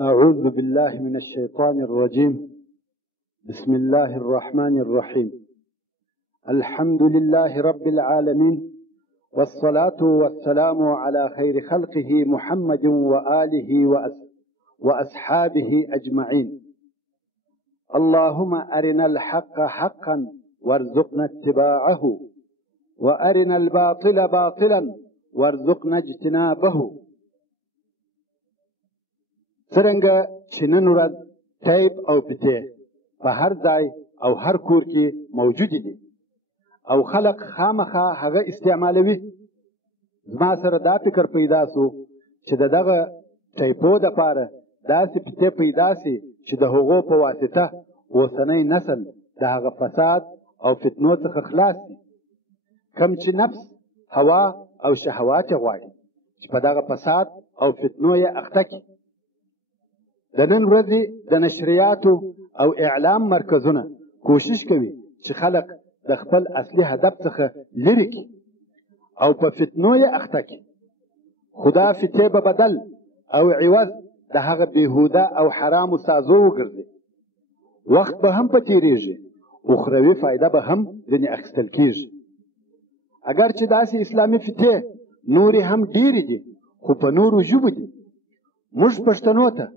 أعوذ بالله من الشيطان الرجيم. بسم الله الرحمن الرحيم. الحمد لله رب العالمين، والصلاة والسلام على خير خلقه محمد وآله وأصحابه أجمعين. اللهم أرنا الحق حقا وارزقنا اتباعه، وأرنا الباطل باطلا وارزقنا اجتنابه. څرنګه چې نن ورځ ټیپ او پټې په هر ځای او هر کور کې موجود دي او خلق خامخا هغه استعمالوي، زما سره دا فکر پیدا سو چې دغه ټیپو دپاره داسې پټې پیدا سي چې د هغو په واسطه اوسنی نسل د هغه فساد او فتنو څخه خلاص شي. کم چې نفس، هوا او شهوات یې غواړي چې په دغه فساد او فتنو یې اخته کړي. د نن ورځې د نشریاتو او اعلام مرکزونه کوشش کوي چې خلق د خپل اصلي هدف څخه لرې کړي او په فتنو یې اخته کړي. خو دا فتنې به بدل او عوض د هغه بېهوده او حرامو سازو وګرځي. وخت به هم په تېرېږي، اخروي فایده به هم ځینې اخیستل کېږي. اگر چې داسې اسلامي فتنې نورې هم ډېرې دي، خو په نورو ژبو دي. موږ پښتنو ته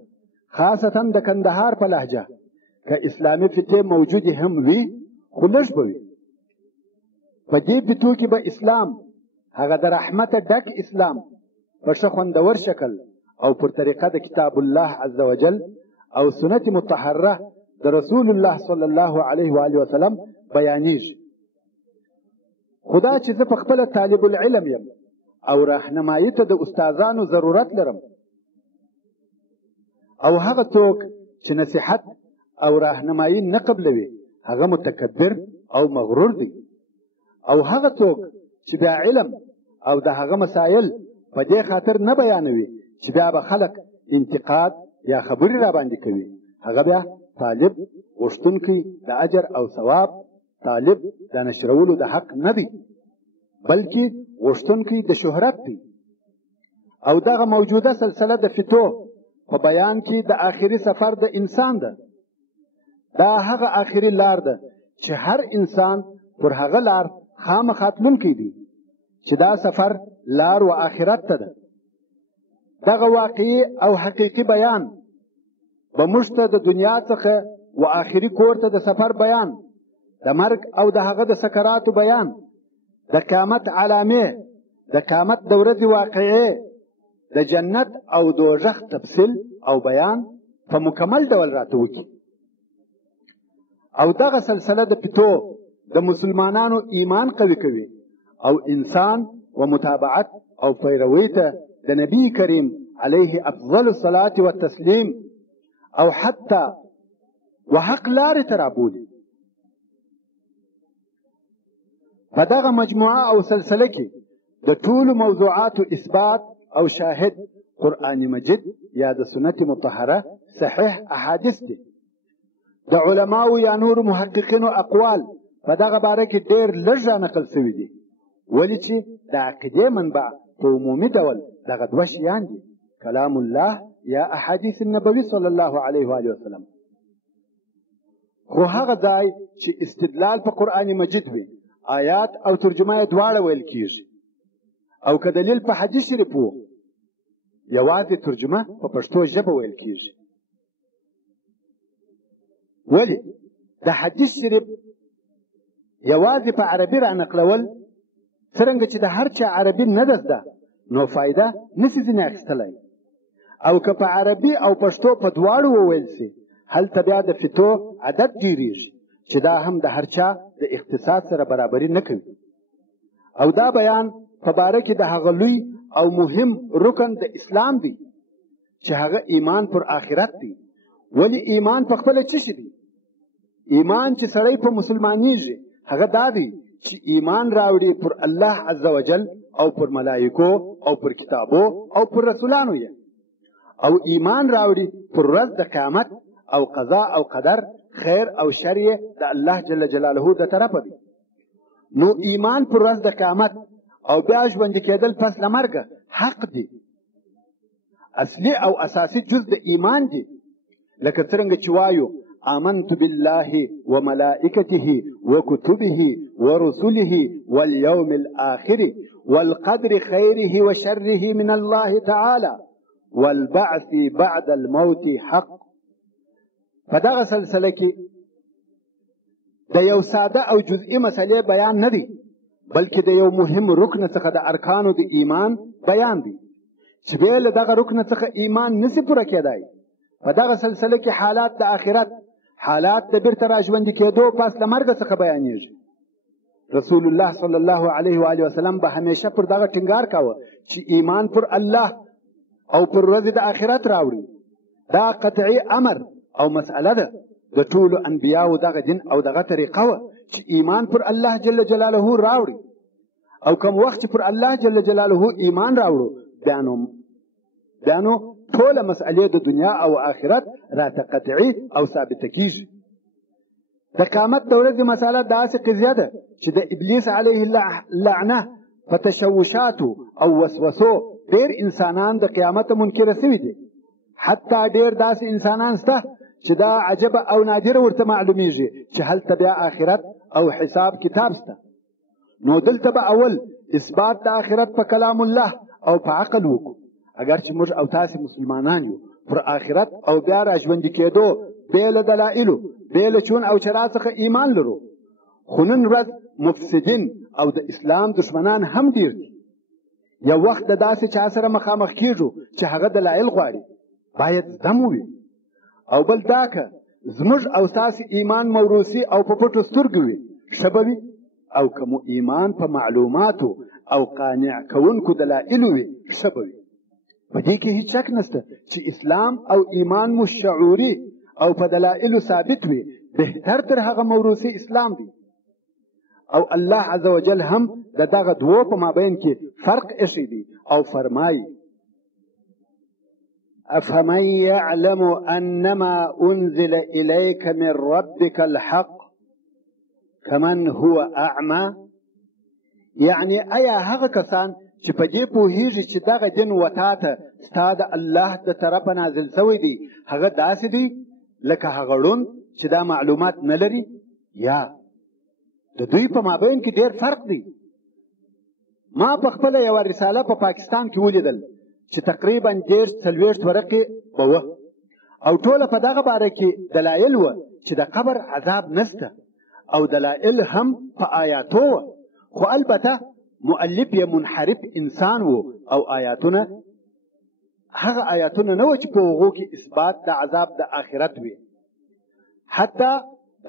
خاصتا د کندهار په لهجه که اسلامي فتنې موجودې هم وي، خو لږ به وي. په دې فتنو کې به اسلام، هغه د رحمته ډک اسلام، په ښه خوندور شکل او پر طریقه د کتاب الله عز وجل او سنت مطهره د رسول الله صلی الله علیه و آله وسلم بیانېږي. خدا چې زه په خپله طالب العلم یم او راهنمایي ته د استادانو ضرورت لرم، او هغه څوک چې نصیحت او راهنمایي نه قبلوي هغه متکبر او مغرور دی، او هغه څوک چې بیا علم او د هغه مسایل په دې خاطر نه بیانوي چې بیا به خلق انتقاد یا خبرې را باندې کوي، هغه بیا طالب غوښتونکی د اجر او ثواب، طالب د نشرولو د حق نه دی، بلکې غوښتونکی د شهرت دی. او دغه موجوده سلسله د فتو په بیان کې د آخري سفر د انسان ده. دا هغه آخري لار ده چې هر انسان پر هغه لار خامخا تلونکی دی، چې دا سفر لار و آخرت ته ده. دغه واقعي او حقیقي بیان به موږ ته د دنیا څخه و آخري کور ته د سفر بیان، د مرګ او د هغه د سکراتو بیان، د قیامت علامې، د قیامت د ورځې واقعې، د جنت او دوزخ تفصیل او بیان په مکمل ډول راته وکړي. او دغه سلسله د فتو د مسلمانانو ایمان قوي کوي او انسان و متابعت او پیروي ته د نبی کریم علیه افضل الصلاة والتسلیم او حتی و حق لارې ته رابولي. په دغه مجموعه او سلسله کې د ټولو موضوعاتو اثبات او شاهد قرآن مجید یا د سنت مطهره صحیح احادیث دي. د علماو یا نور محققینو اقوال په دغه باره کې ډېر لږ رانقل سوي دي، ولې چې د عقیدې منبع په عمومي ډول دغه دوه شیان دي: کلام الله یا احادیث النبوي صلی الله علیه و آله وسلم. خو هغه ځای چې استدلال په قرآن مجید وي، آیات او ترجمه یې دواړه ویل کیږي، او که دلیل په حدیث شریف وو، یوازې ترجمه په پښتو ژبه ویل کیږي. ولی د حدیث شریف یوازې په عربي را نقلول، څرنګه چې د هر چا عربي نه ده زده، نو فایده نشي ځینې اخیستلی. او که په عربي او پښتو په دواړو وویل سي، هلته بیا د فتو عدد ډېرېږي چې دا هم د هر چا د اختصاص سره برابري نه کوي. او دا بیان په باره کې د هغه لوی او مهم رکن د اسلام دی چې هغه ایمان پر آخرت دی. ولی ایمان په خپله څه شي دی؟ ایمان چې سړی په مسلمانېږي هغه دا دی چې ایمان راوړي پر الله عز وجل او پر ملائکو او پر کتابو او پر رسولانو یې، او ایمان راوړي پر ورځ د قیامت او قضا او قدر، خیر او شر یې د الله جل جلاله د طرفه دی. نو ایمان پر ورځ د قیامت او بیا ژوندي کېدل پس له مرګه حق دی، اصلي او اساسي جز د ایمان دي. لکه څرنګه چې وایو آمنت بالله وملائكته وكتبه ورسله واليوم الآخر والقدر خيره وشره من الله تعالى والبعث بعد الموت حق. فدغه سلسله کې د یو ساده او جزئی مسئله بیان نه دی، بلکې د یو مهم رکن څخه د ارکانو د ایمان بیان دی چې به له دغه رکن څخه ایمان نسی پوره کېدای. په دغه سلسله کې حالات د آخرت، حالات د بیرته راژوندي کېدو پس له مرګ څخه بیانېږي. رسول الله صلی الله علیه و آله وسلم به همیشه پر دغه ټینګار کاوه چې ایمان پر الله او پر ورځې د آخرت راوړي. دا قطعي امر او مسئله ده د ټولو انبیاو دغه دین او دغه طریقه وه چې ایمان پر الله جل جلاله راوړي. او کوم وخت چې پر الله جل جلاله ایمان راوړو بیا نو ټوله مسئلې د دنیا او آخرت راته قطعي او ثابته کیږي. د قیامت د ورځې مسئله داسې قضیه ده چې د ابلیس علیه اللعنه په تشوشاتو او وسوسو ډېر انسانان د قیامت منکر سوي دي. حتی ډېر داسې انسانان شته چې دا عجبه او نادره ورته معلومیږي چې هلته بیا آخرت او حساب کتاب شته. نو دلته به اول اثبات د آخرت په کلام الله او په عقل وکړو. اگر چې موږ او تاسې مسلمانان یو پر آخرت او بیا راژوندي کېدو بې له دلایلو بې له چون او چرا څخه ایمان لرو، خو نن ورځ مفسدین او د اسلام دشمنان هم ډېر دي. یو وخت د داسې چا سره مخامخ کېږو چې هغه دلایل غواړي، باید زده مو وي. او بل دا که زموږ او ستاسې ایمان موروثي او په پټو سترګو وي ښه به وي، او که مو ایمان په معلوماتو او قانع کوونکو دلایلو وي ښه به وي. په دې کې هیڅ شک نشته چې اسلام او ایمان مو شعوري او په دلایلو ثابت وي بهتر تر هغه موروثي اسلام دی. او الله عز وجل هم د دغه دوو په مابین کې فرق ایښی دی او فرمایي افمن يعلم انما انزل اليك من ربك الحق كمن هو اعمى. یعنی آیا هغه کسان چې په دې پوهیږي چې دغه دین وتا ته ستا د الله د طرفه نازل شوی دی هغه داسې دی لکه هغه ړوند چې دا معلومات نه لري؟ یا د دوی په مابین کې ډېر فرق دی. ما په خپله یوه رساله په پاکستان کې ولیدل چې تقریبا 40 ورقې به وه او ټوله په دغه باره کې دلایل وه چې د قبر عذاب نشته او دلایل هم په آیاتو وه، خو البته مؤلف یې منحرف انسان و او آیاتونه هغه آیاتونه نه و چې په هغو کې اثبات د عذاب د آخرت وي. حتی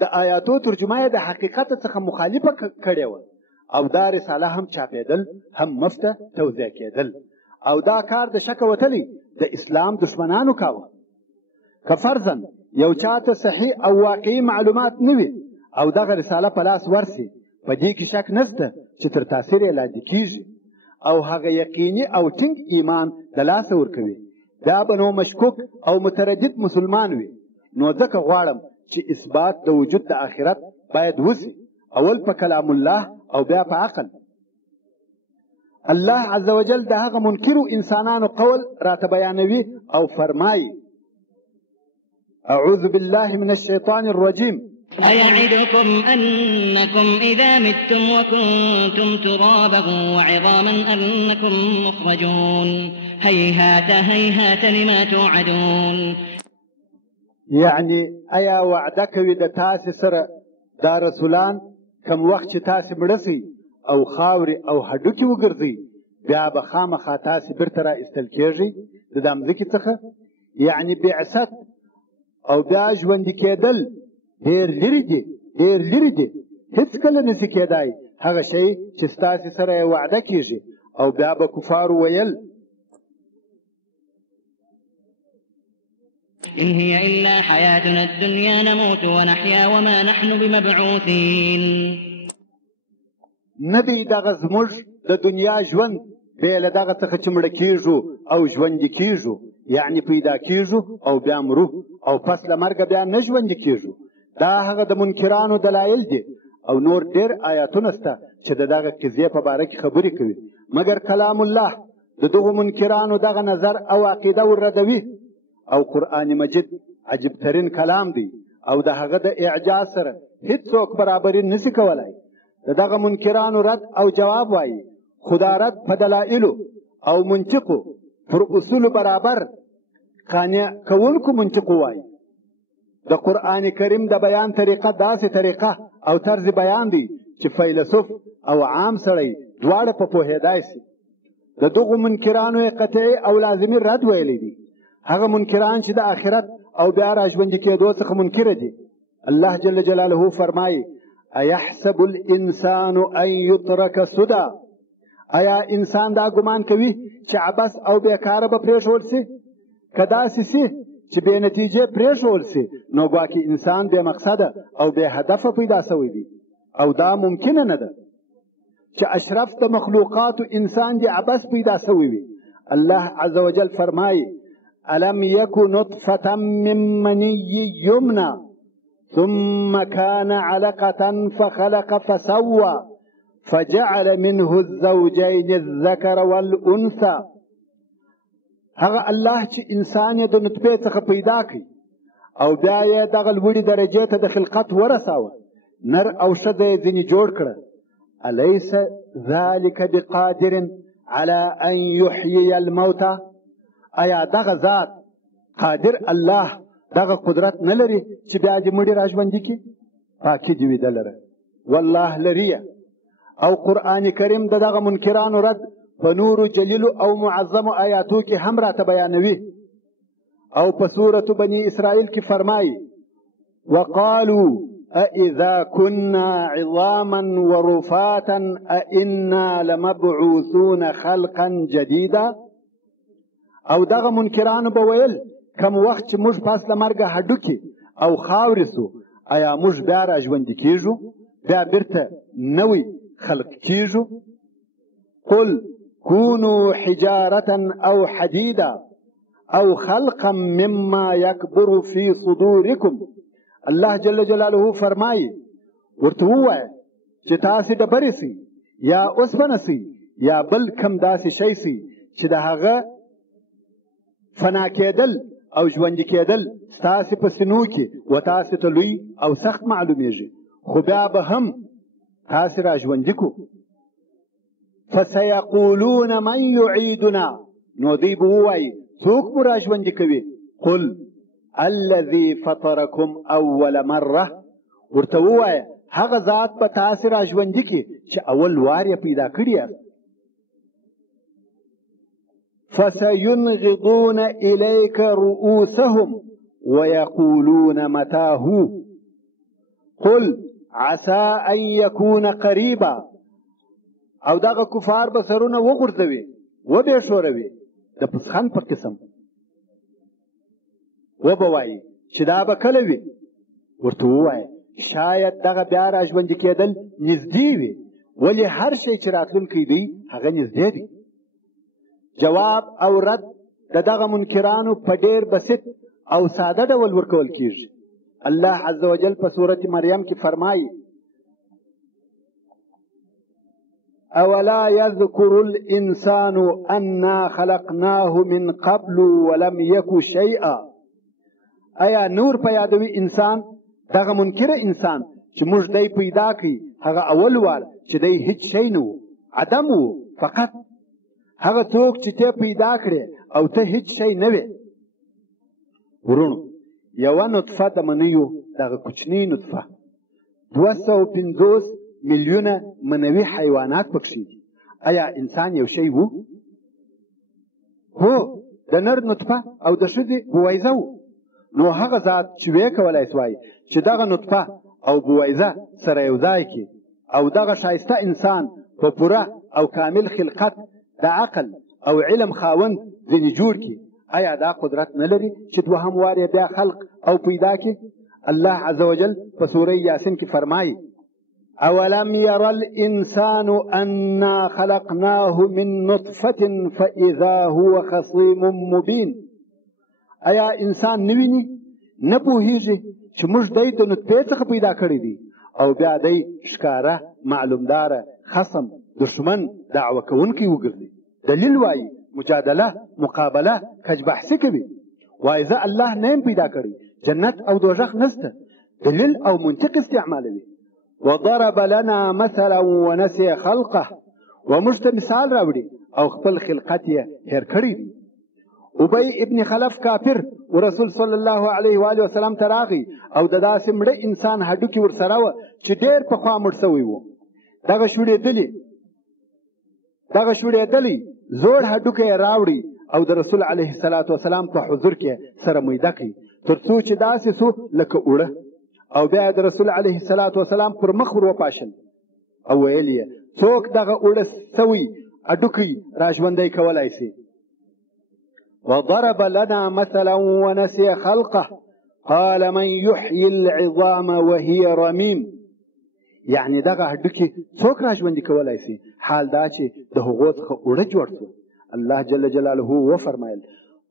د آیاتو ترجمه یې د حقیقت څخه مخالفه کړې وه او دا رساله هم چاپېدل هم مفته توزیع کېدل او دا کار د شک وتلی د اسلام دشمنانو کاوه. که فرضاً یو چاته صحیح او واقعي معلومات نه وي او دغه رساله په لاس ورسي په دې کې شک نشته چې تر تاثیر یې لاندې کیږي او هغه یقیني او ټینګ ایمان د لاسه ورکوي، دا به نو مشکوک او متردد مسلمان وي. نو ځکه غواړم چې اثبات د وجود د آخرت باید وسي، اول په کلام الله او بیا په عقل. الله عز وجل د هغه منکرو انسانانو قول راته بیانوي او فرمایي اعوذ بالله من الشیطان الرجیم أيعدكم أنكم إذا متم وكنتم ترابا وعظاما أنكم مخرجون هيهات هيهات لما توعدون. يعني ایا وعده کوي د تاسې سره دا رسولان کم وخت چې تاسې مړسئ او خاورې او هډوکي وګرځئ بیا به خامخا تاسې بیرته را ایستل کېږئ د دا مځکې څخه. یعنې بعثت او بیا ژوندي کېدل ډېر لرې دي هېڅکله نشي کېدای هغه شی چې ستاسې سره یې وعده کېږي. او بیا به کفارو ویل إن هي إلا حياتنا الدنيا نموت ونحيا وما نحن بمبعوثين. ندی دغه زموږ د دنیا ژوند بې له دغه څخه چې مړه کېږو او ژوندي کېږو، یعنې پیدا کېږو او بیا مرو او پس له مرګه بیا نه ژوندي کېږو. دا هغه د منکرانو دلایل دي او نور ډېر آیاتونه شته چې د دغه قضیې په باره کې خبرې کوي، مګر کلام الله د دغو منکرانو دغه نظر او عقیده ورردوي او قرآن مجید عجیب ترین کلام دی او د هغه د اعجاز سره هیڅوک برابري نشي کولای. د دغه منکرانو رد او جواب وایي، خو دا رد په دلایلو او منطقو پر اصولو برابر قانع کوونکو منطقو وایي. د قرآن کریم د بیان طریقه داسې طریقه او طرز بیان دی چې فیلسوف او عام سړی دواړه په پوهېدای شي. د دغو منکرانو قطعي او لازمي رد ویلی دي. هغه منکران چې د آخرت او بیا راژوندي کېدو څخه منکره دي. الله جل جلاله فرمایي: ایحسب الانسان ان یترک سدى. آیا انسان دا ګمان کوي چې عبث او بیکاره به پرېښول سي؟ که داسې سي چې بې نتیجې پرېښول سي نو ګواکې انسان بې مقصده او بې هدفه پیدا سوی دی او دا ممکنه نه ده چې اشرف د مخلوقاتو انسان دی عبث پیدا سوی وي. الله عز وجل فرمایي: الم یک نطفة من منی یمنى ثم كان علقة فخلق فسوى فجعل منه الزوجين الذكر والأنثى. هغه الله چې انسان یې د نطفې څخه پیدا کړي او بیا یې دغه لوړې درجې ته د خلقت ورساوه، نر او ښځه یې ځینې جوړ کړه. الیس ذلک بقادر علی ان یحیی الموتى. آیا دغه ذات قادر الله دغه قدرت نه لري چې بیا دې مړي راژوندي کړي؟ پاکي دې وي ده لره، والله لريه. او قرآن کریم د دغه منکرانو رد په نورو جلیلو او معظمو آیاتو کې هم راته بیانوي. او په سورة بني اسرائیل کې فرمایي: وقالوا أإذا كنا عظاما ورفاتا أإنا لمبعوثون خلقا جديدا. او دغه منکرانو به ویل کم وخت چې موږ پس له مرګه هډوکي او خاورې سو، آیا موږ بیا راژوندي کیږو؟ بیا بیرته نوی خلق کیږو؟ قل كونوا حجارة أو حديدا أو خلقا مما يكبر في صدوركم. الله جل جلاله فرمایي ورته ووایه چې تاسې ډبرې سئ یا اوسپنه سئ یا بل کم داسې شی سئ چې د هغه فنا کېدل او ژوندي کېدل ستاسې په سینو کې و تاسې ته لوی او سخت معلومیږي، خو بیا به هم تاسې راژوندي کړو. فسيقولون من يعيدنا. نو دوی به ووایي څوک مو راژوندي کوي؟ قل الذي فطركم اول مره. ورته ووایه هغه ذات به تاسې راژوندي کړي چې اول وار یې پیدا کړي یاست. فسينغضون إليك رؤوسهم ويقولون متاه قل عسى أن يكون قريبا. او دغه کفار به سرونه وغورځوي و به ښوروي د پسخن په قسم، و به وایي چې دا به کله وي؟ ورته ووایه شاید دغه بیا راژوندي کېدل نږدې وي، ولې هر شی چې راتلونکی دی هغه نږدې دی. جواب او رد د دغه منکرانو په ډېر بسیط او ساده ډول ورکول کیږي. الله عز وجل په سورة مریم کې فرمایي: اولا يذكر الانسان انا خلقناه من قبل ولم يك شيئا. آیا نور په یادوي انسان دغه منکره انسان چې موږ دی پیدا کړي هغه اول وار چې دی هیڅ شی نه و، عدم و فقط. هغه څوک چې ته پیدا کړې او ته هیڅ شی نه وې. ورونو، یوه نطفه د منیو دغه کوچنۍ نطفه 250 میلیونه منوي حیوانات پکښې دي. آیا انسان یو شی وو؟ هو، د نر نطفه او د ښځې بویزه وو. نو هغه ذات چې ویې کولی سوای چې دغه نطفه او بویزه سره یو ځای کړي او دغه ښایسته انسان په پوره او کامل خلقت د عقل او علم خاوند ځینې جوړ کړي، آیا دا قدرت نه لري چې دوهم وار یې بیا خلق او پیدا کړي؟ الله عز وجل په سوره یاسین کې فرمایي: اولم ير الانسان انا خلقناه من نطفه فاذا هو خصيم مبين. آیا انسان نه ویني، نه پوهیږي چې موږ دی د نطفې څخه پیدا کړی دی او بیا دی ښکاره معلومداره خصم دشمن دعوه کوونکی وګرځي؟ دلیل وایي مجادله مقابله کج بحثی کوي وایي زه الله نه یم پیدا کړی جنت او دوزخ نسته دلیل او منطق استعمالوي وضرب لنا مثلا ونسي خلقه وموږ ته مثال راوړي او خپل خلقت یې هېر کړی دی ابی ابن خلف کافر ورسول صلی الله علیه و آله وسلم ته راغی او د داسې مړه انسان هډوکي ورسره وه چې ډېر پخوا مړ سوی و دغه شوړېدلی زوړ هډوکی یې راوړي او د رسول علیه الصلاة وسلام په حضور کې سره میده کړي تر څو چې داسې سو لکه اوړه او بیا د رسول علیه الصلاة وسلام پر مخ ور وپاشل او ویل یې څوک دغه اوړه سوی هډوکی را ژوندی کولی سي وضرب لنا مثلا ونسي خلقه قال من يحيي العظام وهي رميم يعني دغه هډوکي څوک را ژوندي کولی سي حال دا چې د هغو څخه اوړه جوړ شو الله جل جلاله وفرمایل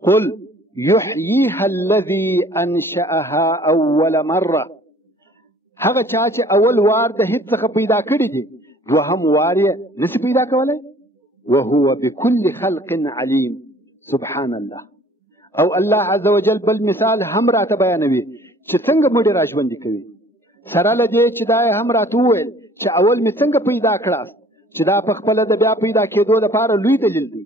قل يحييها الذي انشأها اول مره هغه چا چې اول وار د هیڅ څخه پیدا کړی دی دوهم وار یې نشي پیدا کولی وهو بكل خلق عليم سبحان الله او الله عز وجل بل مثال هم راته بیانوي چې څنګه مړي را ژوندي کوي سره له دې چې دا یې هم راته وویل چې اول مې څنګه پیدا کړاست چې دا په خپله د بیا پیدا کېدو لپاره لوی دلیل دی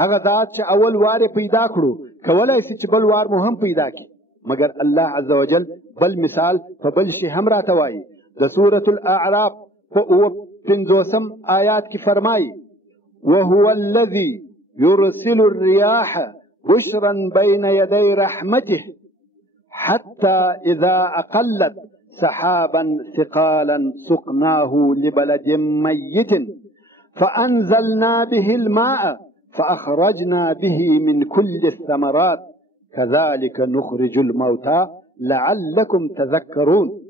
هغه ذات چې اول وار پیدا کړو کولی سي چې بل وار مو هم پیدا کړي مګر الله عز وجل بل مثال په بل شي هم راته وایي د سورة الاعراف په 50 آیات کې فرمایي وهو الذي يرسل الرياح بشرا بين يدي رحمته حتى إذا أقلت سحابا ثقالا سقناه لبلد ميت فأنزلنا به الماء فأخرجنا به من كل الثمرات كذلك نخرج الموتى لعلكم تذكرون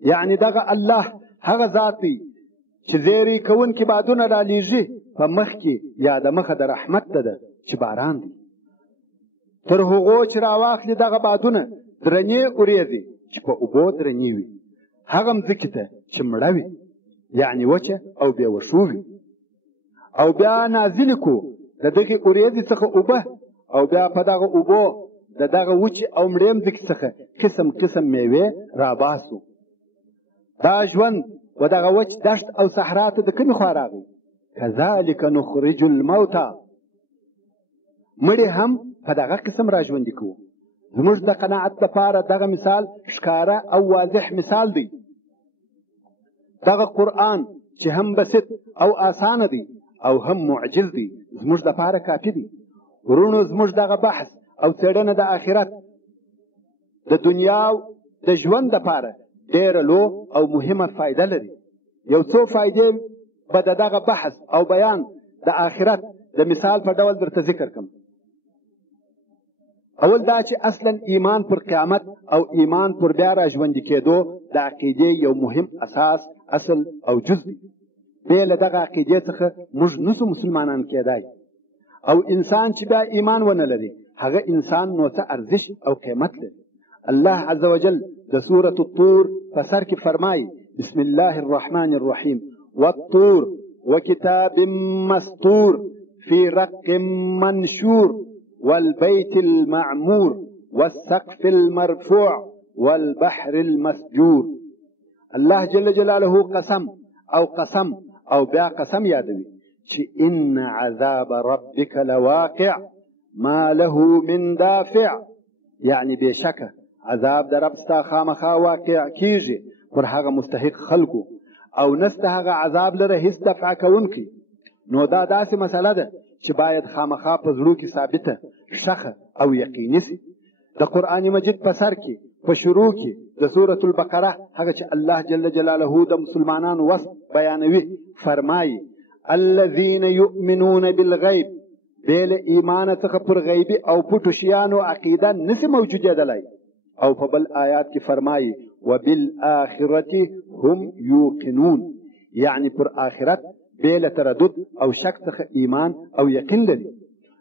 يعني دغه الله هغه ذاتي چې زیری کون کې بادونه را لیږي په مخ کې یا د مخه د رحمت ده چې باران دی تر هغو چې راواخلي دغه بادونه درنې اورېږي چې په اوبو درنې وي هغه مځکې ته چې مړه وي یعنې وچه او بې وښو وي او بیا نازلې کړو د دغې اورېږې څخه اوبه او بیا په دغه اوبو د دغه وچې او مړې مځکې څخه قسم قسم میوې راباسو دا ژوند و دغه وچ دشت او صحرا ته د کومې خوا راغی كذلك نخرج الموتى مړي هم په دغه قسم را ژوندي کوو زموږ د قناعت لپاره دغه مثال ښکاره او واضح مثال دی دغه قرآن چې هم بسیط او آسانه دی او هم معجز دی زموږ لپاره کافي دی ورونو زموږ دغه بحث او څېړنه د آخرت د دنیا د ژوند لپاره ډېره لو او مهمه فایده لري یو څو فایدې به د دغه بحث او بیان د آخرت د مثال په ډول درته ذکر کړم اول دا چې اصلا ایمان پر قیامت او ایمان پر بیا را ژوندي کېدو د عقیدې یو مهم اساس اصل او جز دی بې له دغه عقیدې څخه موږ نسو مسلمانان کېدای او انسان چې بیا ایمان ونه لري هغه انسان نو څه ارزش او قیمت لري الله عز وجل د سورة الطور په سر کې فرمایي بسم الله الرحمن الرحیم والطور وكتاب مسطور في رق منشور والبيت المعمور والسقف المرفوع والبحر المسجور الله جل جلاله قسم او بیا قسم یادوي چې ان عذاب ربك لواقع ما له من دافع يعني بشکه عذاب در رب ستا خامخا واقع کیږي پر هغه مستحق خلقو او نسته هغه عذاب لره هیڅ دفع کوونکی نو دا داسې مسله ده چې باید خامخا په زړو کې ثابته شخه او یقیني سي د قرآن مجید په سر کې په شروع کې د سورة البقره هغه چې الله جل جلاله د مسلمانانو وصف بیانوي فرمایي الذين يؤمنون بالغیب بل ایمان څخه پر غیبی او پټو شیانو عقیده نسی موجودېدلی او په بل آیات کې فرمایي وبالآخرة هم یوقنون یعنی پر آخرت بل تردد او شک څخه ایمان او یقین لري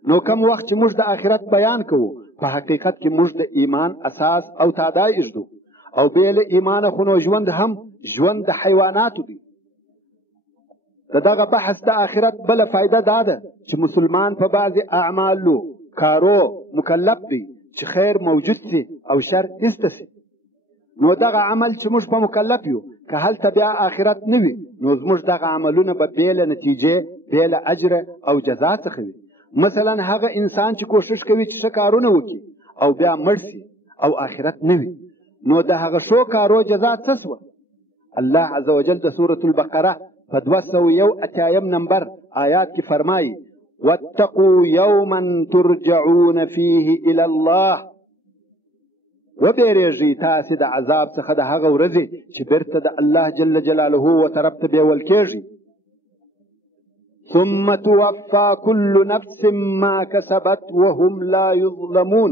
نو کم وخت چې موږ د آخرت بیان کوو په حقیقت کې موږ د ایمان اساس او تادای اجدو او بل ایمان خو نو ژوند هم ژوند د حیواناتو دی د دغه بحث د آخرت بله فایده دا ده چې مسلمان په بعضې اعمالو کارو مکلف دی چې خیر موجود سي او شر ایسته سي. نو دغه عمل چې موږ په مکلف یو که هلته بیا آخرت نه وي نو زموږ دغه عملونه به بې له نتیجې بې له اجره او جزا څخه وي. مثلا هغه انسان چې کوشش کوي چې ښه کارونه وکړي او بیا مړ سي او آخرت نه وي نو د هغه ښو کارو جزا څه سوه؟ الله عز وجل د سورة البقره په 281 نمبر آیات کې فرمایي واتقوا یوما ترجعون فیه الی الله، وبېرېږئ تاسې د عذاب څخه د هغه ورځې چې بیرته د الله جل جلاله و طرف ته بیول کېږي. ثم توفى كل نفس ما كسبت وهم لا يظلمون،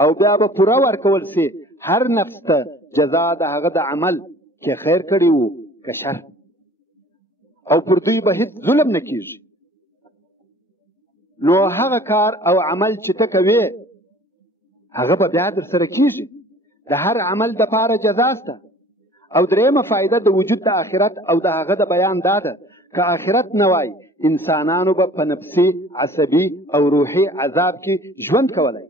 او بیا به پوره ورکول سي هر نفس ته جزا د هغه د عمل کې خیر کړي وو که شر، او پر دوی به هیڅ ظلم نه کیږي. نو هغه کار او عمل چې ته کوې هغه به بیا در سره کیږي. د هر عمل د پاره جزا سته. او درېیمه فایده د وجود د آخرت او د هغه د بیان دا ده که آخرت نه وای انسانانو به په نفسي عصبي او روحي عذاب کې ژوند کولی.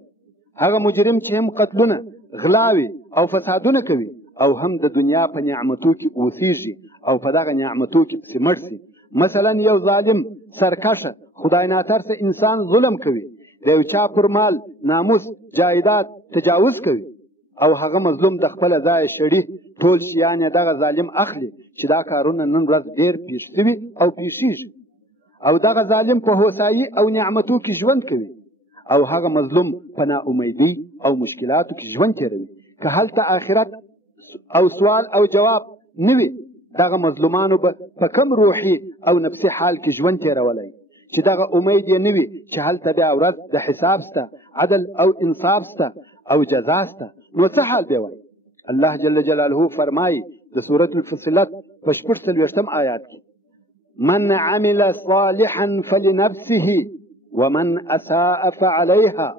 هغه مجرم چې هم قتلونه غلاوي او فسادونه کوي او هم د دنیا په نعمتو کې اوسیږي او په دغه نعمتو کې پسې مړ سي. مثلا یو ظالم سرکشه خدای ناترسه انسان ظلم کوي، د یو چا پر مال ناموس جایداد تجاوز کوي او هغه مظلوم د خپله ځایه شړي، ټول شیان یې دغه ظالم اخلي چې دا کارونه نن ورځ ډېر پیښ شوي او پیښیږي. او دغه ظالم په هوسایي او نعمتو کې ژوند کوي او هغه مظلوم په ناامیدۍ او مشکلاتو کې ژوند تېروي. که هلته آخرت او سوال او جواب نه وي دغه مظلومانو به په کم روحي او نفسي حال کې ژوند تېرولی چې دغه امید یې نه وي چې هلته بیا ورځ د حساب سته، عدل او انصاف سته او جزا سته. نو څه حال به وای؟ الله جل جلاله فرمایي د سورة الفصلت په 46 آیات کې من عمل صالحا فلنفسه ومن اساء فعليها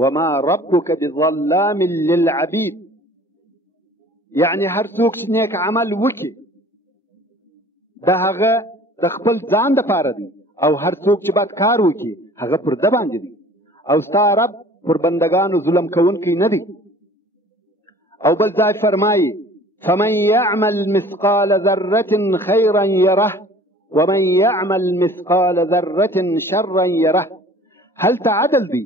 وما ربك بظلام للعبيد. یعنی هر څوک چې نیک عمل وکړي د هغه د خپل ځان دپاره دی او هر څوک چې بد کار وکړي هغه پر ده باندې دی او ستا رب پر بندگانو ظلم کوونکی نه دی. او بل ځای فرمایي فمن يعمل مثقال ذرة خيرا يره ومن يعمل مثقال ذرة شرا يره. هلته عدل دی،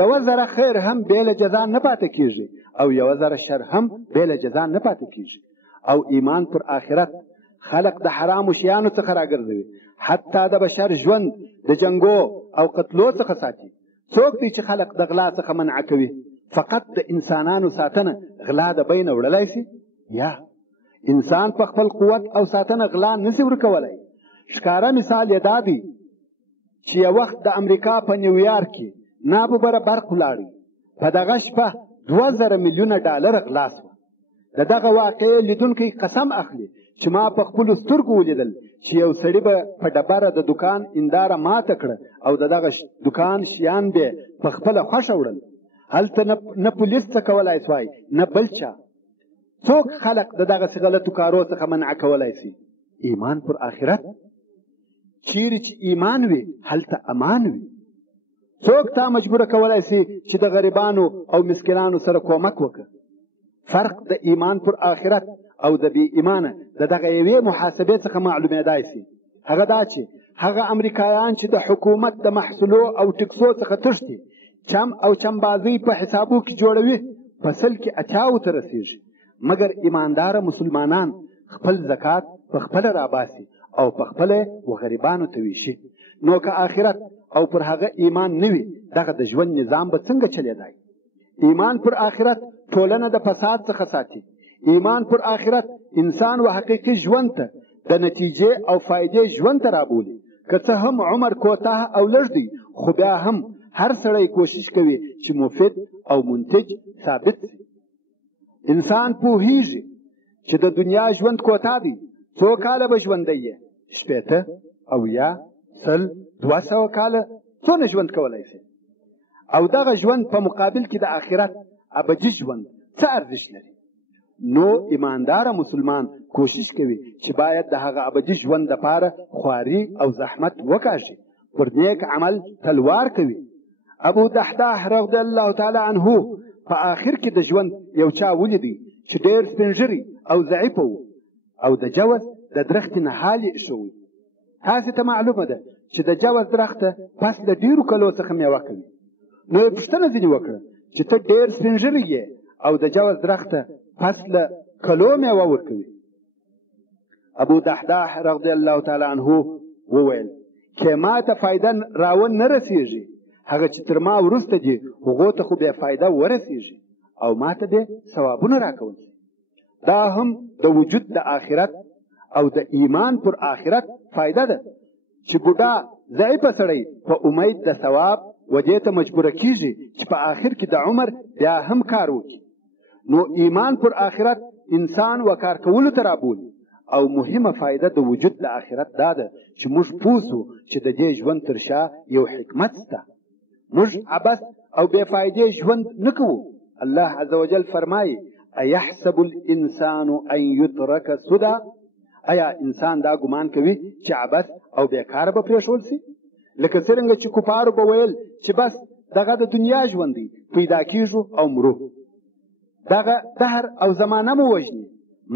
یوه ذره خیر هم بې له جزا نه پاتې کېږي او یوه ذره شر هم بې له جزا نه پاتې کېږي. او ایمان پر آخرت خلق د حرامو شیانو څخه راګرځوي، حتی د بشر ژوند د جنګو او قتلو څخه ساتي. څوک دی چې خلق د غلا څخه منع کوي؟ فقط د انسانانو ساتنه غلا د بینه وړلی سي؟ یا انسان په خپل قوت او ساتنه غلا نسي ورکولی. ښکاره مثال یې دا دی چې یو وخت د امریکا په نیویارک کې ناببره برق ولاړی، په دغه شپه 2000 میلیونه ډالر غلا سوه. د دغه واقعې لیدونکی قسم اخلي چې ما په خپلو سترګو ولیدل چې یو سړي به په ډبره د دکان انداره ماته کړه او د دغه دکان شیان به په خپله خوښه وړل. هلته نه پولیس څه کولی سوای نه بل چا. څوک خلق د دغسې غلطو کارو څخه منع کولی سي؟ ایمان پر آخرت. چیرې چې ایمان وي هلته امان وي. څوک تا مجبوره کولی سي چې د غریبانو او مسکینانو سره کومک وکړه؟ فرق د ایمان پر آخرت او د بې ایمانه د دغه یوې محاسبې څخه معلومېدای سي. هغه دا چې هغه امریکایان چې د حکومت د محصولو او ټکسو څخه تښتي، چم او چمبازۍ په حسابو کې جوړوي، په سل کې 80 ته رسېږي. مګر ایمانداره مسلمانان خپل زکات په خپله راباسي او په خپله و غریبانو ته ویشي. نو که آخرت او پر هغه ایمان نه وي دغه د ژوند نظام به څنګه چلېدای؟ ایمان پر آخرت ټولنه د فساد څخه ساتي. ایمان پر آخرت انسان و حقیقي ژوند ته د نتیجې او فایدې ژوند ته رابولي. که څه هم عمر کوتاه او لږ دی خو بیا هم هر سړی کوشش کوي چې مفید او منتج ثابت شي. انسان پوهیږي چې د دنیا ژوند کوتاه دی. څو کاله به ژوندی یې؟ 80 80 100 200 کاله څونه ژوند کولی شي؟ او دغه ژوند په مقابل کې د آخرت ابدي ژوند څه ارزښت لري؟ نو ایماندار مسلمان کوشش کوي چې باید د هغه ابدي ژوند دپاره خواري او زحمت وکاږي، پر نیک عمل تلوار کوي. ابو دحداح رضی الله تعالی عنه په آخر کې د ژوند یو چا ولیدی چې ډېر سپینږیری او ضعیف و او د جوز د درختې نه حال یې شوی. تاسې ته معلومه ده چې د جوز درخته پس له ډېرو کلو څخه میوه کوي. نو یې پوښتنه ځینې وکړه چې ته ډېر سپینږیری یې او د جوز درخته پس له کلو میوه ورکوي. ابو دحداح رضی الله تعالی عنه وویل که ما ته فایده راون نه رسېږي، هغه چې تر ما وروسته دي هغو ته خو بیا فایده ورسېږي او ما ته بیا ثوابونه راکول شي. دا هم د وجود د آخرت او د ایمان پر آخرت فایده ده چې بوډا ضعیفه سړی په امید د ثواب ودې ته مجبوره کیږي چې په آخر کې د عمر بیا هم کار وکړي. نو ایمان پر آخرت انسان وکار کولو ته رابولي او مهمه فایده د وجود د آخرت دا ده چې موږ پوه سو چې د دې ژوند تر شا یو حکمت شته. موږ عبث او بې فایدې ژوند نه کوو. الله عز وجل فرمایي ایحسب الانسان ان یترک سدى، آیا انسان دا ګمان کوي چې عبث او بیکاره به پرېښول سي؟ لکه څرنګه چې کفارو به ویل چې بس دغه د دنیا ژوند دی، پیدا کیږو او مرو، دغه دهر او زمانه مو وژني.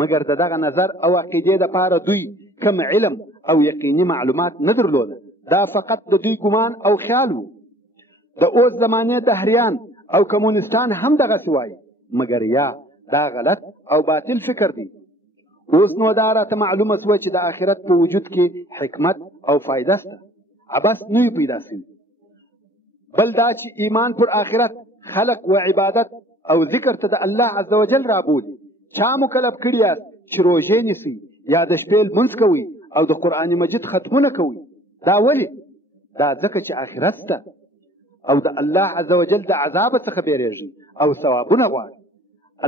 مګر د دغه نظر او عقیدې دپاره دوی کم علم او یقیني معلومات نه درلوده. دا فقط د دوی ګمان او خیال و. د اوس زمانې دهریان او کمونستان هم دغسې وایي، مګر یا دا غلط او باطل فکر دی. اوس نو دا راته معلومه سوه چې د آخرت په وجود کې حکمت او فایده سته، عبث نه وي پیدا سوي. بل دا چې ایمان پر آخرت خلق و عبادت او ذکر ته د الله عز وجل رابولي. چا مکلف کړي یاست چې روژې نیسئ یا د شپې لمونځ کوئ او د قرآن مجید ختمونه کوئ؟ دا ولې؟ دا ځکه چې آخرت سته او د الله عز وجل د عذاب څخه بیریږي او ثوابونه غواړي.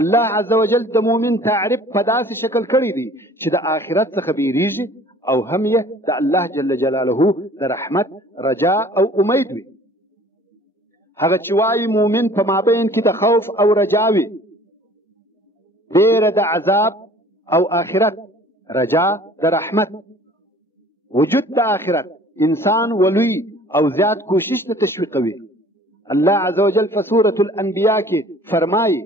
الله عز وجل د مؤمن تعریف په داسې شکل کړی دی چې د آخرت څخه بیریږي او هم یې د الله جل جلاله د رحمت رجا او امید وي. هغه چې وایي مؤمن په مابین کې د خوف او رجا وي، بیره د عذاب او آخرت، رجا د رحمت. وجود د آخرت انسان ولوی او زیات کوشش ته تشویقوي. الله عز وجل په سورة الانبیاء کې فرمایي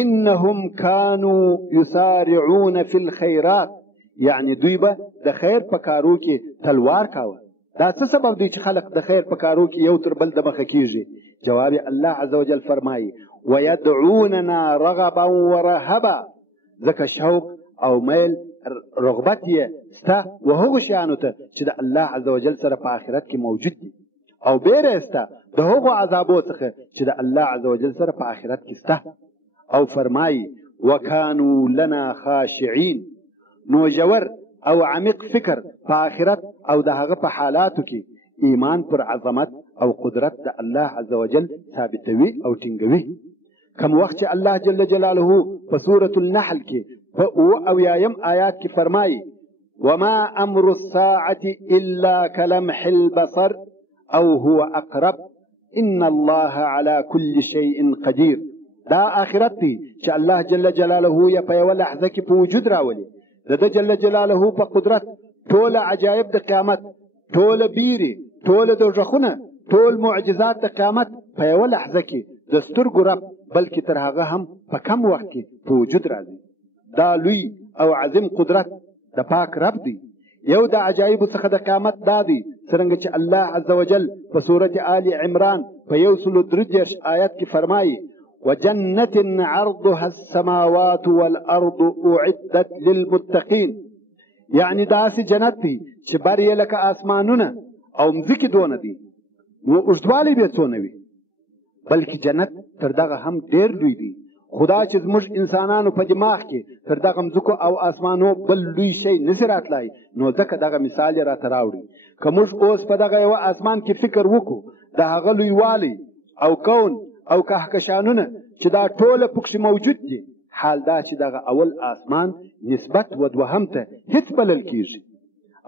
انهم كانوا يسارعون في الخيرات، یعنی دوی به د خیر په کارو کې تلوار کاوه. دا څه سبب دی چې خلق د خیر په کارو کې یو تر بل د مخه کیږي؟ جواب الله عز وجل فرمایي ويدعوننا رغبا ورهبا، ځکه شوق او میل رغبت یې سته و هغو شیانو ته چې د الله عز وجل سره په آخرت کې موجود دي، او بیره یې سته د هغو عذابو څخه چې د الله عز وجل سره په آخرت کې سته. او فرمایي وکانو لنا خاشعین، نو ژور او عمیق فکر په آخرت او د هغه په حالاتو کې ایمان پر عظمت او قدرت د الله عز وجل ثابتوي او ټینګوي. کم وخت چې الله جل جلاله په سورة النحل کې په اویایم آیات کې فرمایي وما امر الساعة الا كلمح البصر او هو اقرب ان الله على كل شيء قدير. دا آخرت دی چې الله جل جلاله یې په یوه لحظه کې په وجود راولي. د ده جل جلاله په قدرت ټول عجایب د قیامت، ټول بیرې، ټول دوژخونه، ټول معجزات د قیامت په یوه لحظه کې د سترګو رب، بلکې تر هغه هم په کم وخت کې په وجود راځي. دا لوی او عظیم قدرت د پاک رب دی. یو د عجایبو څخه د قیامت دا دی څرنګه چې الله عز وجل په سورة آل عمران په 133 آیت کې فرمایي وجنة عرضها السماوات والأرض أعدت للمتقين، یعنی داسې جنت دی چې بر یې لکه آسمانونه او مځکې دونه دي، نو اوږدوالی به څونه وي؟ بلکې جنت تر دغه هم ډېر لوی دی. خدا چې زموږ انسانانو په دماغ کې تر دغه مځکو او آسمانو بل لوی شی نسي راتلای، نو ځکه دغه مثال یې راته راوړي. که موږ اوس په دغه یوه آسمان کې فکر وکړو د هغه لویوالی او کون او کهکشانونه چې دا ټوله پکښې موجود دي، حال دا چې دغه اول آسمان نسبت و دوهم ته هیڅ بلل کیږي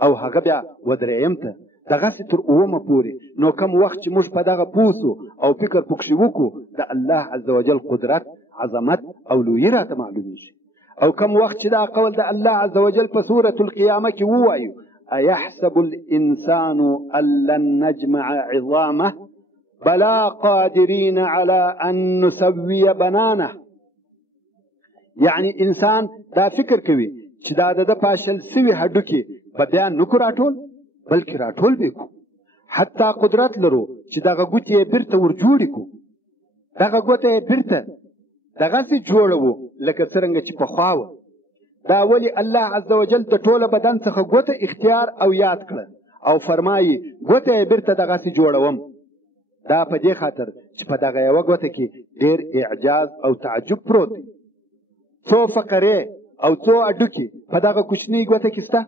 او هغه بیا و درېیم ته دغسې تر اومه پورې. نو کم وخت چې موږ په دغه پوه سو او فکر پکښې وکړو د الله عز وجل قدرت، عظمت او لویي راته معلومیږي. او کم وخت چې دا قول د الله عز وجل په سورة القیامه کې ووایو ایحسب الانسان ان لن نجمع عظامه بلا قادرین علی ان نسوی بنانه. یعنی انسان دا فکر کوي چې دا د پاشل سوي هډوکي په بیا نکو راټول بلکې راټول به کو، حتی قدرت لرو چې دغه ګوتې یې بیرته ورجوړې کو، دغه ګوته یې بیرته دغسې جوړوو لکه څرنګه چې پخوا وه. دا ولې الله عز وجل د ټوله بدن څخه ګوته اختیار او یاد کړه او فرمایي ګوته یې بیرته دغسې جوړوم. دا په دې خاطر چې په دغه یوه ګوته کې ډېر اعجاز او تعجب پروت دی. څو فقرې او څو اډوکي په دغه کوچنۍ ګوته کې شته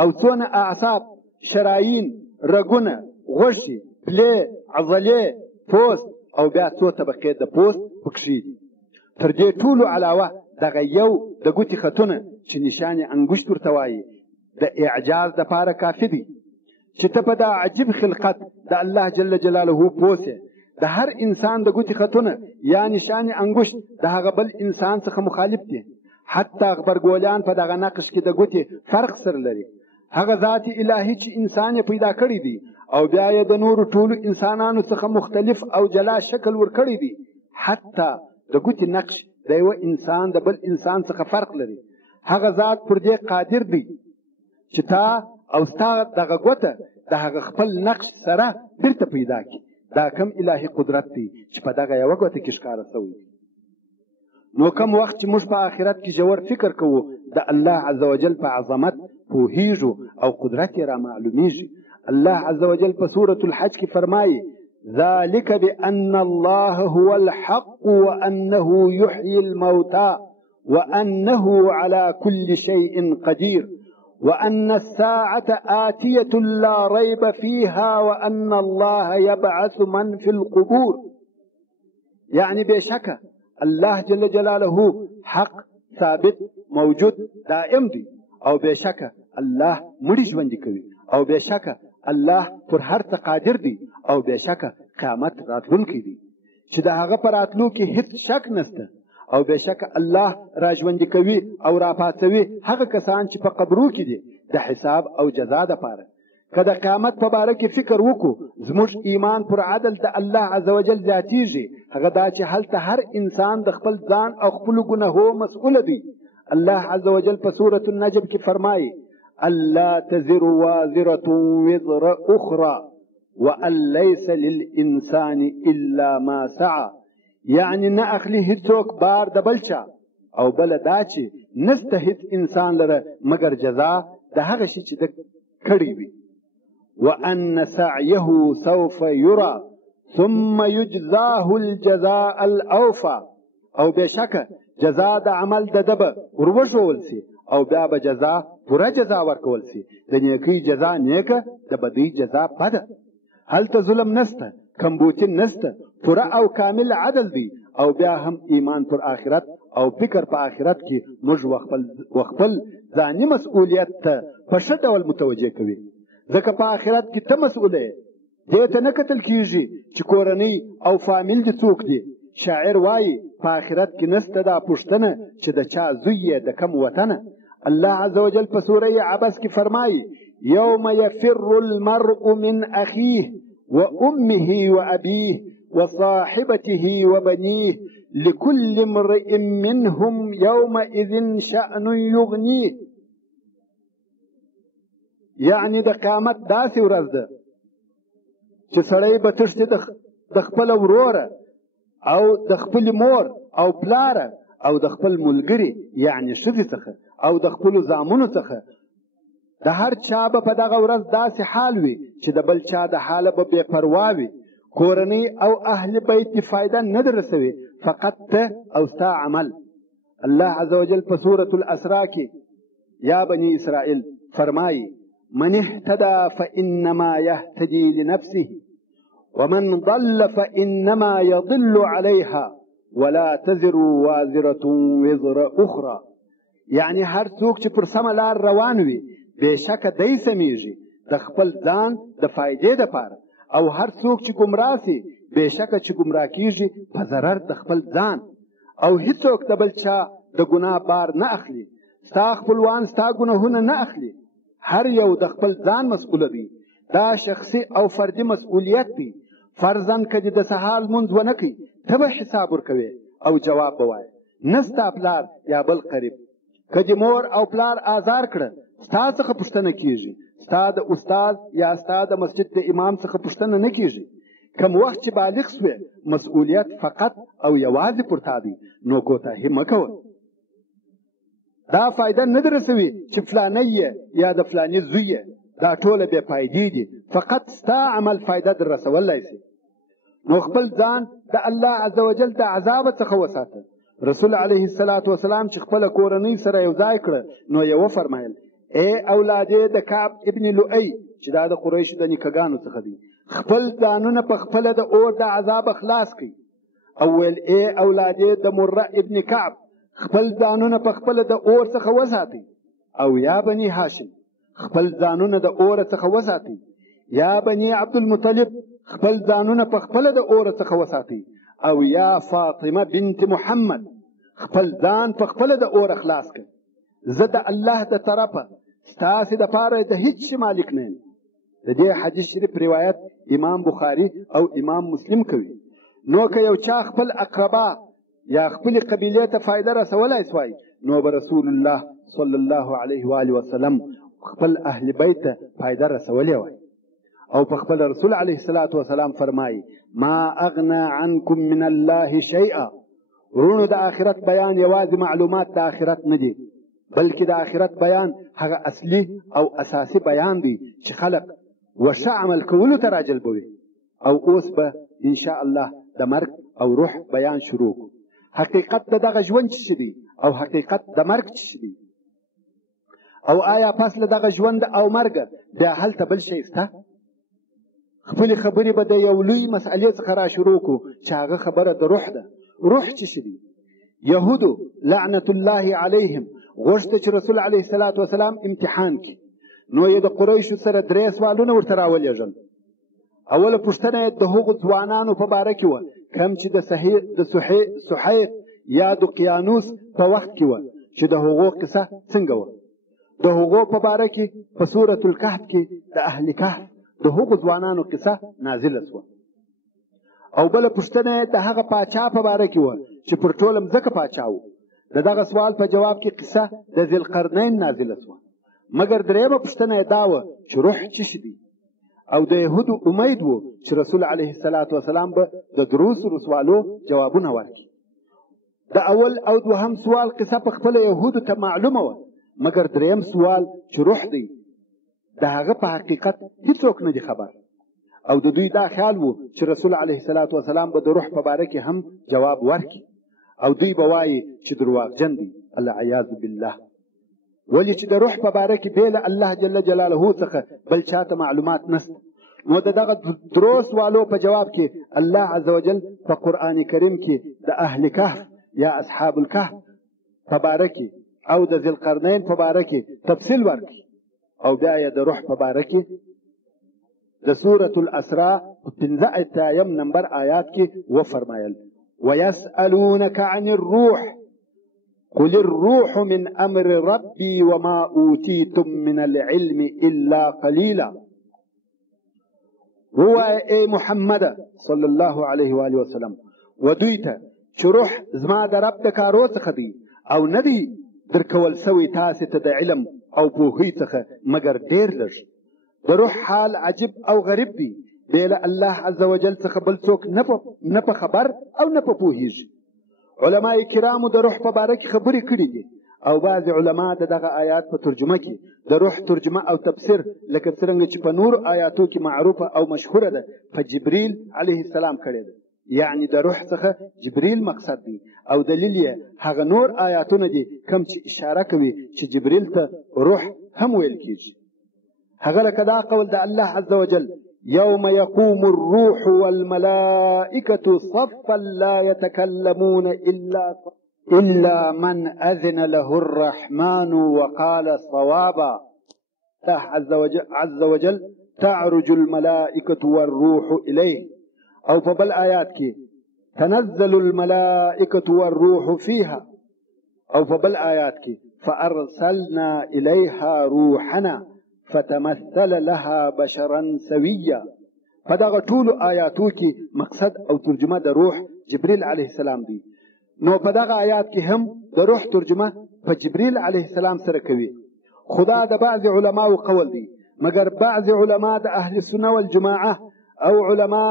او څونه اعصاب، شرايين، رګونه، غوښې، پلې، عضلې، پوست او بیا څو طبقې د پوست پکښې دي. تر دې ټولو علاوه دغه یو د ګوتې خطونه چې نشان انګشت ورته وایي د اعجاز دپاره کافي دی چې ته په دا عجیب خلقت د الله جل جلاله پوسې. د هر انسان د ګوتې خطونه یا نشان انګشت د هغه بل انسان څخه مخالف دي. حتی غبرګولیان په دغه نقش کې د ګوتې فرق سره لري. هغه ذات الهي چې انسان یې پیدا کړی دی او بیا یې د نورو ټولو انسانانو څخه مختلف او جلا شکل ورکړی دی. حتی د ګوتې نقش د یوه انسان د بل انسان څخه فرق لري. هغه ذات پر دې قادر دی چې تا او ستا دغه ګوته د هغه خپل نقش سره بیرته پیدا کړي. دا کم الهي قدرت دی چې په دغه یوه ګوته کې ښکاره شوی دی. نو کم وخت چې موږ په آخرت کې ژور فکر کوو د الله عز وجل په عظمت پوهیږو او قدرت یې را معلومیږي. الله عز وجل په سورة الحج کې فرمایي ذلك بأن الله هو الحق وأنه يحيي الموتى وأنه على كل شيء قدير وأن الساعة آتية لا ريب فيها وأن الله يبعث من في القبور. يعني بشكل الله جل جلاله حق ثابت موجود دائم دی او بشکه الله مړي ژوندي کوي او بشکه الله پر هر څه قادر دی او بشکه قیامت راتلونکی دی چې د هغه پر راتلو کې هیڅ شک نشته او بشکه الله را ژوندي کوي او را پاتوي هغه کسان چې په قبرو کې دي د حساب او جزا دپاره. که د قیامت په باره کې فکر وکړو زموږ ایمان پر عدل د الله عز وجل زیاتیږي. هغه دا چې هلته هر انسان د خپل ځان او خپلو ګناهو مسؤله دی. الله عز وجل په سورة النجم کې فرمایي الا تزر وازرة وزر اخرى وان ليس للانسان الا ما سعى. یعنی نه اخلي هیڅوک بار د بل چا او بل دا چې نسته هیڅ انسان لره مګر جزا د هغه شي چې د کړی وي. وأن سعيه سوف يرى ثم يجزاه الجزاء الأوفى. او بشکه جزا د عمل د دبه وروښول سي او بیا به جزا پوره جزا ورکول سي. د نیکۍ جزا نیکه د بدۍ جزا بده. هلته ظلم نسته، کمبوتین نسته، پوره او کامل عدل دی او بیا هم ایمان پر آخرت او فکر په آخرت کې موږ وخپل ځاني مسؤلیت ته په ښه ډول متوجه کوي. ځکه په آخرت کې ته مسؤله یې. دې ته نه کتل کېږي چې کورنۍ او فامیل دې څوک دي. شاعر وایي په آخرت کې نسته دا پوښتنه چې د چا زوی یې د کم وطنه. الله عز وجل په سوره عبس کې فرمایي یوم یفر المرء من اخیه وامه وابیه وصاحبته وبنیه لكل امرئ منهم يومئذ شأن يغنيه. یعنی د قیامت داسې ورځ ده چې سړی به تښتي د خپل وروره او د خپل مور او پلاره او د خپل ملګري یعنی ښځې څخه او د خپلو زامنو څخه. د هر چا به په دغه ورځ داسې حال وي چې د بل چا د حاله به بې پروا وي. کورنۍ او اهل بیت دې فایده نه در رسوي، فقط ته او ستا عمل. الله عز وجل په سورة الاسراء کې یا بني اسرائیل فرمایي من اهتدى فإنما يهتدي لنفسه ومن ضل فإنما يضل عليها ولا تزر وازرة وزر أخرى. یعنی هر څوک چې پر سمه لار روان وي بېشکه دی سمیږي د خپل ځان د فایدې دپاره او هر څوک چې ګمراه سي بېشکه چې ګمراه کېږي په ضرر د خپل ځان او هیڅوک د بل چا د ګناه بار نه اخلي، ستا خپلوان ستا ګناهونه نه اخلي. هر یو د خپل ځان مسؤله دی. دا شخصي او فردي مسؤلیت دی. فرضاً که دې د سهار لمونځ ونه کوي، ته به حساب ورکوې او جواب به وایې، نه ستا پلار یا بل قریب. که دې مور او پلار آزار کړه، ستا څخه پوښتنه کېږي، ستا د استاد یا ستا د مسجد د امام څخه پوښتنه نه کېږي. کم وخت چې بالغ سوې، مسؤلیت فقط او یوازې پر تا دی، نو کوتاهي مه کوه. دا فایده نه درسوي چې فلانی یې یا د فلاني زوی یې، دا ټوله بې فایدې دي. فقط ستا عمل فایده در رسولی شي. نو خپل ځان د الله عز وجل د عذاب څخه وساته. رسول علیه السلام چې خپله کورنۍ سره یو ځای کړه، نو یې وفرمایل: ای اولادې د کعب ابن لؤی چې دا د قریشو د نیکهګانو څخه دی، خپل ځانونه په خپله د اور د عذاب خلاص کړئ. او ویل: ای اولادې د مره ابن کعب، خپل ځانونه په خپله د اور څخه وساتئ. او یا بني هاشم، خپل ځانونه د اور څخه وساتئ. یا بني عبدالمطلب، خپل ځانونه په خپله د اور څخه وساتئ. او یا فاطمه بنت محمد، خپل ځان په خپله د اور خلاص کړئ. زه د الله د طرفه ستاسې دپاره د هیڅ شي مالک نه یم. د دې حدیث شریف روایت امام بخاري او امام مسلم کوي. نو که یو چا خپل اقربا یا خپل قبیلې ته فایده رسولی سوای، نو به رسول الله صلی الله علیه و آله وسلم خپل اهل بیت ته فایده رسولی وای. او په خپل رسول علیه السلام فرمایي: ما اغنى عنکم من الله شیئا. ورونو د آخرت بیان یوازې معلومات د آخرت نه دي، بلکې د آخرت بیان هغه اصلي او اساسي بیان دی چې خلق وشه عمل کولو ته راجلبوي. او اوس به ان شاء الله د مرګ او روح بیان شروع کړو. حقیقت د دغه ژوند څه دی او حقیقت د مرګ څه دی، او آیا پس له دغه ژوند او مرګ بیا هلته بل شی شته؟ خپلې خبرې به د یو لوی مسئلې څخه را شروع کړو چې هغه خبره د روح ده. روح څه دی؟ یهودو لعنت الله علیهم غوښته چې رسول علیه السلام امتحان کړي. نو یې د قریشو سره 3 سوالونه ورته راولېږل. اوله پوښتنه یې د هغو ځوانانو په باره کې وه کوم چې د سحیق یا د قیانوس په وخت کې وه، چې د هغو قصه څنګه وه. د هغو په باره کې په سورة الکهف کې د اهل کهف د هغو ځوانانو قصه نازله شوه. او بله پوښتنه یې د هغه پاچا په باره کې وه چې پر ټوله مځکه پاچا و. د دغه سوال په جواب کې قصه د ذوالقرنین نازله شوه. مګر درېیمه پوښتنه یې دا وه چې روح څه دی. او د یهودو امید و چې رسول علیه السلام به د دروسو سوالو جوابونه ورکړي. د اول او دوهم سوال قصه په خپله یهودو ته معلومه وه، مګر درېیم سوال چې روح دی د هغه په حقیقت هیڅوک نه دي خبر. او د دوی دا خیال و چې رسول علیه السلام به د روح په باره کې هم جواب ورکړي، او دوی به وایي چې درواغجن دی، العیاذ بالله. ولې چې د روح په باره کې بې له الله جل جلاله څخه بل چاته معلومات نشته. نو د دغه 3 سوالو په جواب کې الله عز وجل په قرآن کریم کې د اهل کهف یا اصحاب الکهف په باره کې او د ذوالقرنین په باره کې تفصیل ورکړي. او بیا یې د روح په باره کې د سورة الاسراء 15 نمبر آیات کې وفرمایل: ويسألونك عن الروح قل الروح من امر ربي وما اوتيتم من العلم الا قليلا. هو اي محمد صلى الله عليه واله وسلم ودویته چې روح زما د رب د کارو څخه دی، او نه دی درکول سوی تاسې ته د علم او پوهی څخه مګر ډیر لږ. د روح حال عجیب او غریب دی، بې له الله عز وجل څخه بل څوک نه په خبر او نه په پوهیږي. علماء کرامو د روح په باره کې خبرې کړي دي، او بعض علما د دغه آیات په ترجمه کې د روح ترجمه او تفسیر لکه څرنګه چې په نور آیاتو کې معروفه او مشهوره ده په جبريل علیه السلام کړې ده. یعنی د روح څخه جبريل مقصد دی، او دلیل یې هغه نور آیاتونه دي کوم چې اشاره کوي چې جبريل ته روح هم ویل کېږي. هغه لکه دا قول د الله عز وجل: يوم يقوم الروح والملائكة صفا لا يتكلمون إلا من أذن له الرحمن وقال صوابا. الله عز وجل تعرج الملائكة والروح إليه. او په بل آیات کې: تنزل الملائكة والروح فيها او په بل آیات کې فارسلنا الیها روحنا فتمثل لها بشرا سویا. په دغه ټولو آیاتو کې مقصد او ترجمه د روح جبريل علیه السلام دی. نو په دغه آیات کې هم د روح ترجمه په جبريل علیه السلام سره کوي. خدا د بعض علماو قول دی، مگر بعض علما د اهل سنه والجماعه او علما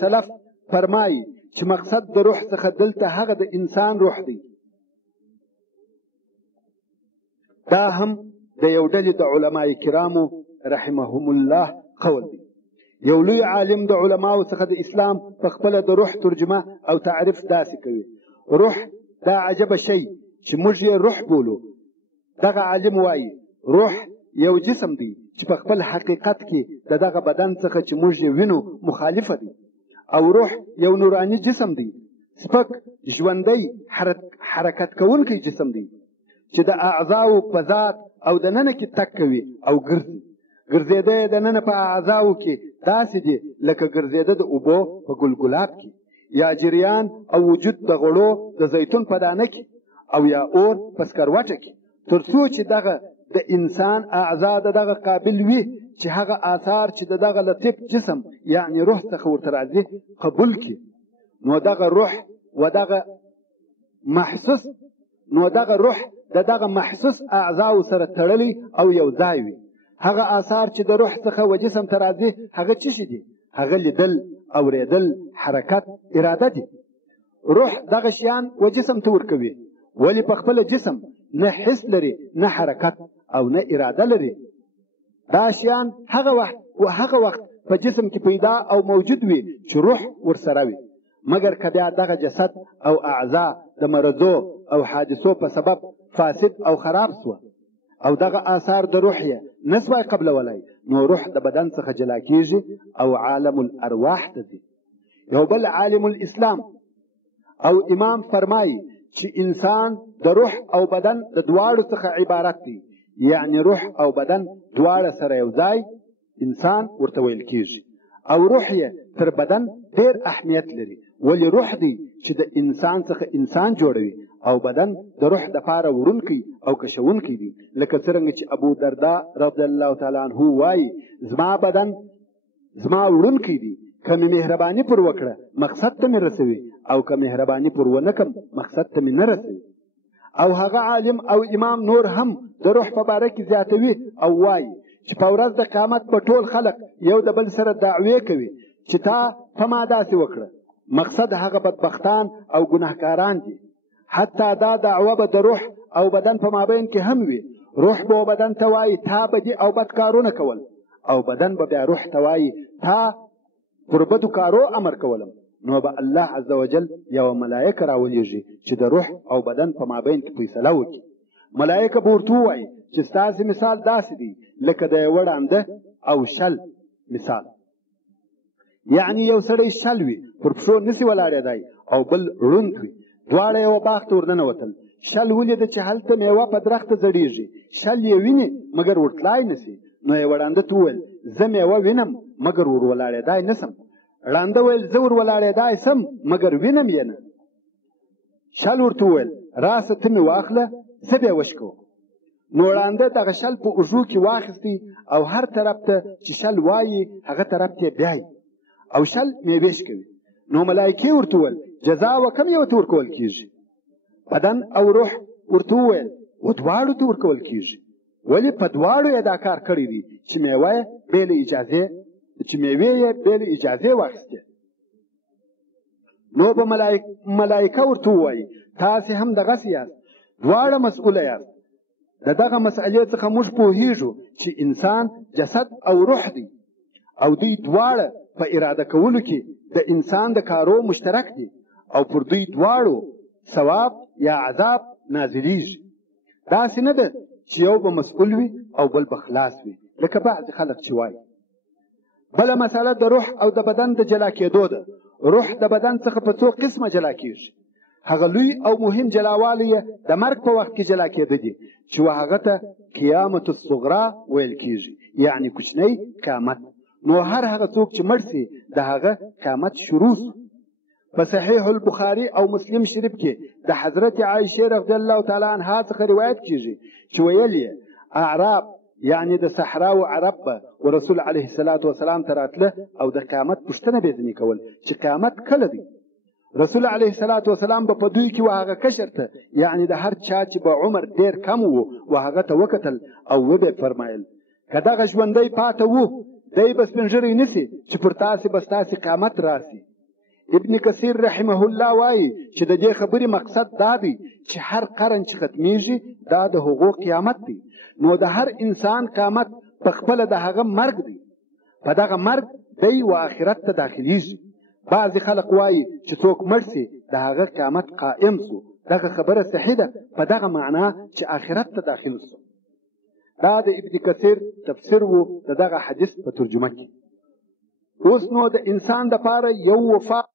سلف فرمایي چې مقصد د روح څخه دلته هغه د انسان روح دی. دا هم د یو ډلې د علماء کرامو رحمهم الله قول دی. یو لوی عالم د علماو څخه د اسلام په خپله د روح ترجمه او تعریف داسې کوي: روح دا عجبه شی چې موږ یې روح بولو. دغه عالم وایي روح یو جسم دی چې په خپل حقیقت کې د دغه بدن څخه چې موږ یې وینو مخالفه دی. او روح یو نورانی جسم دی، سپک ژوندی حرکت کوونکی جسم دی چې د اعضاو په ذات او د ننه کې تک کوي او ګرځي. ګرځېده د ننه په اعضاو کې داسې دي لکه ګرځېده د اوبو په ګلګلاب کې، یا جریان او وجود د غړو د زیتون په دانه کې، او یا اور په سکروټه کې، تر څو چې دغه د انسان اعضا د دغه قابل وي چې هغه آثار چې د دغه لطیف جسم یعنی روح څخه ورته راځي قبول کړي. نو دغه روح و دغه محسوس د دغه محسوس اعضاو سره تړلی او یو ځای وي. هغه آثار چې د روح څخه و جسم ته راځي هغه څه شي دي؟ هغه لیدل، اوریدل، حرکت، اراده دي. روح دغه شیان و جسم ته ورکوي، ولی په خپل جسم نه حس لري، نه حرکت او نه اراده لري. دا شیان هغه وخت په جسم کې پیدا او موجود وي چې روح ورسره وي. مګر که بیا دغه جسد او اعضا د مرضو او حادثو په سبب فاسد او خراب سوه او دغه آثار د روح یې نسوای قبلولی، نو روح د بدن څخه جلا کیږي او عالم الارواح ته ځي. یو بل عالم الاسلام او امام فرمایي چې انسان د روح او بدن د دواړو څخه عبارت دی، یعنی روح او بدن دواړه سره یو ځای انسان ورته ویل کیږي. او روح یې تر بدن ډیر اهمیت لري، ولی روح دی چې د انسان څخه انسان جوړوي، او بدن د روح د پاره وړونکی او کشونکی دی. لکه څرنګه چې ابو دردا رضی الله تعالی عنه وایي زما بدن زما وړونکی دی، که مې مهرباني پر وکړه مقصد ته مې رسوي، او که مهرباني پر ونه کم مقصد ته مې نه رسوي. او هغه عالم او امام نور هم د روح په باره کې زیاتوي او وایي چې په ورځ د قیامت په ټول خلق یو د بل سره دعوی کوي چې تا په ما داسې وکړه. مقصد هغه بدبختان او ګناهکاران دي. حتی دا دعوه به د روح او بدن په مابین کې هم وي. روح به بدن ته وایي تا بدي او بد کارونه کول، او بدن به بیا روح ته وایي تا پر بدو کارو امر کولم. نو به الله عزوجل یو ملائکه راولیږي چې د روح او بدن په مابین کې فیصله وکړي. ملائکه به ورته ووایي چې ستاسې مثال داسې دی لکه د یوه ړانده او شل مثال. یعنی یو سړی شل وي، پر پښو نسي ولاړېدی، او بل ړوند وي، دواړه یوه باغ ته ورننوتل. شل ولیده چې هلته میوه په درخته زړېږي، شل یې ویني مګر ورتلای نسي. نو یوه ړانده ته وویل زه میوه وینم مګر ور ولاړېدای نسم. ړانده ویل زه ور ولاړېدای سم مګر وینم یې نه. شل ورته وویل راسه ته مې واخله زه بیا وشکوم. نو ړانده دغه شل په اوږو کې واخیستی او هر طرف ته چې شل وایي هغه طرف ته بیایي او شل میوې شکوي. نو ملایکې ورته وویل جزا و کم یو ته ورکول کېږي؟ بدن او روح ورته وویل و دواړو ته ورکول کېږي. ولې په دواړو یې دا کار کړی دی چې میوه یې بې له اجازې واخیستې. نو به ملایکه ورته ووایي تاسې هم دغسې یاست، دواړه مسؤله یاست. د دغه مسئلې څخه موږ پوهیږو چې انسان جسد او روح دی، او دوی دواړه په اراده کولو کې د انسان د کارو مشترک دي، او پر دوی دواړو ثواب یا عذاب نازلیږي. داسې نه ده چې یو به مسؤل وي او بل به خلاص وي لکه بعض خلک چې وایي. بله مسئله د روح او د بدن د جلا کېدو ده. روح د بدن څخه په څو قسمه جلا کېږي. هغه لوی او مهم جلاوالی یې د مرګ په وخت کې جلا کېده دي چې هغه ته قیامت الصغرا ویل کېږي، یعنی کوچنی قیامت. نو هر هغه څوک چې مړ سي د هغه قیامت شروع سو. په صحیح البخاري او مسلم شریف کې د حضرت عایشه رضی الله تعالی عنها څخه روایت کیږي چې ویل یې اعراب یعنی د صحرا او عرب به ورسول علیه الصلاة والسلام ته راتله او د قیامت پوښتنه به ځینې کول چې قیامت کله دی. رسول علیه الصلاة والسلام به په دوی کې وهغه کشر ته یعنی د هر چا چې به عمر ډېر کم و هغه ته وکتل او وبه فرمایل که دغه ژوندی پاته و دی به سپین ږیری نیسي چې پر تاسې به ستاسې قیامت راسي. ابن کثیر رحمه الله وایي چې د دې خبرې مقصد دا دی چې هر قرن چې ختمیږي دا د هغو قیامت دی، نو د هر انسان قیامت په خپله د هغه مرګ دی. په دغه مرګ دی و آخرت ته داخلیږي. بعضې خلق وایي چې څوک مړ سي د هغه قیامت قائم سو. دغه خبره صحیح ده په دغه معنا چې آخرت ته داخل سو. دا د ابن کثیر تفسیر و د دغه حدیث په ترجمه کې. اوس نو د انسان دپاره یو وفات